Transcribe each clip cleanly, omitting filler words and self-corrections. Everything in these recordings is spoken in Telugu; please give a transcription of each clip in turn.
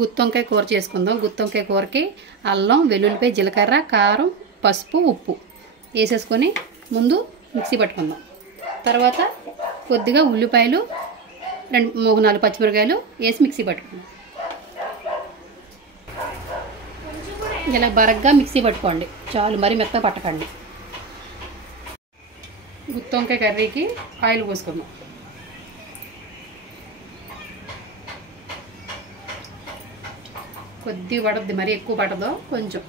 గుత్తి వంకాయ కూర చేసుకుందాం. గుత్తి వంకాయ కూరకి అల్లం, వెల్లుల్లిపాయ, జీలకర్ర, కారం, పసుపు, ఉప్పు వేసేసుకొని ముందు మిక్సీ పట్టుకుందాం. తర్వాత కొద్దిగా ఉల్లిపాయలు, 2-4 పచ్చిమిరకాయలు వేసి మిక్సీ పట్టుకుందాం. ఇలా బరగ్గా మిక్సీ పట్టుకోండి చాలు, మరి మెత్తగా పట్టకండి. గుత్తి వంకాయ కర్రీకి ఆయిల్ పోసుకుందాం. కొద్దిగా పడుద్ది, మరి ఎక్కువ పడదు, కొంచెం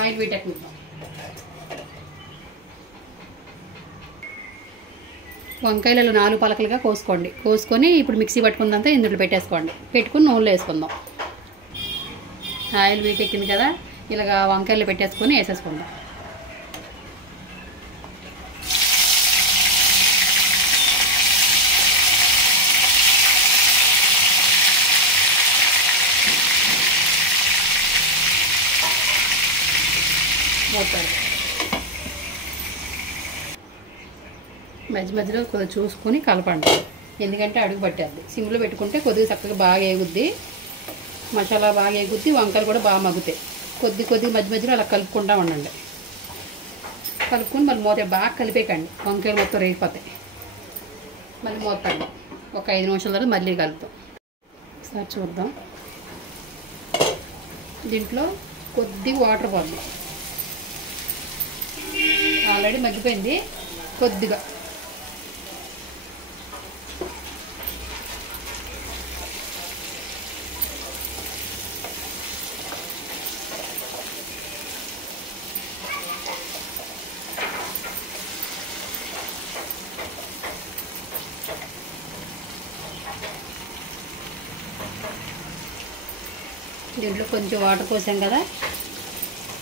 ఆయిల్ వీటెక్కుదాం. వంకాయలు 4 పలకలుగా కోసుకోండి. కోసుకొని ఇప్పుడు మిక్సీ పట్టుకుందంతా ఇందులో పెట్టేసుకోండి. పెట్టుకుని నూనెలో వేసుకుందాం. ఆయిల్ వీటెక్కింది కదా, ఇలాగా వంకాయలు పెట్టేసుకొని వేసేసుకుందాం. మధ్య మధ్యలో కొద్దిగా చూసుకొని కలపండి, ఎందుకంటే అడుగు పట్టేద్ది. సిమ్లో పెట్టుకుంటే కొద్దిగా చక్కగా బాగా ఎగుద్ది, మసాలా బాగా ఎగుద్ది, వంకాయలు కూడా బాగా మగ్గుతాయి. కొద్దిగా మధ్య మధ్యలో అలా కలుపుకుంటూ ఉండండి. కలుపుకొని మళ్ళీ మూత బాగా కలిపేకండి, వంకాయలు మొత్తం రేగిపోతాయి. మళ్ళీ మూత పెడదాం. ఒక 5 నిమిషాల తర్వాత మళ్ళీ కలుపుతాం. ఒకసారి చూద్దాం. దీంట్లో కొద్దిగా వాటర్ పోద్దాం. ఆల్రెడీ మగ్గిపోయింది. కొద్దిగా దీంట్లో కొంచెం వాటర్ పోసాం కదా,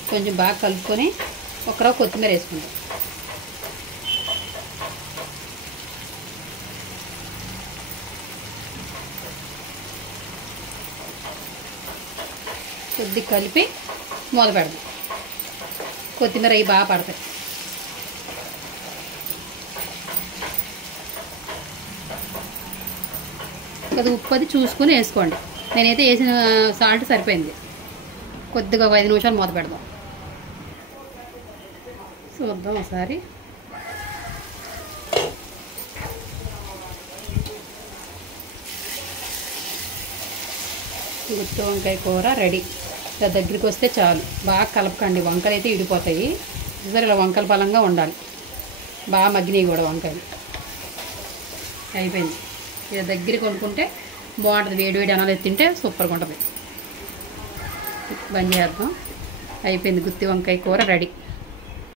కొంచెం బాగా కలుపుకొని ఒకరవ కొత్తిమీర వేసుకుందాం. కొద్దిగా కలిపి మూత పెడదాం. కొత్తిమీర అవి బాగా పడతాయి. కొద్దిగా ఉప్పు అది చూసుకొని వేసుకోండి. నేనైతే వేసిన సాల్ట్ సరిపోయింది. కొద్దిగా 5 నిమిషాలు మూత పెడదాం. చూద్దాం ఒకసారి. గుత్తి వంకాయ కూర రెడీ. ఇలా దగ్గరికి వస్తే చాలు, బాగా కలపకండి, వంకాయలు అయితే ఇడిపోతాయి. ఇద్దరు ఇలా వంకాయల బలంగా ఉండాలి, బాగా మగ్గినాయి కూడా వంకాయలు. అయిపోయింది. ఇలా దగ్గరికి వండుకుంటే బాగుంటుంది. వేడి అనాలు తింటే సూపర్గా ఉంటుంది. బంద్ చేద్దాం. అయిపోయింది. గుత్తి వంకాయ కూర రెడీ.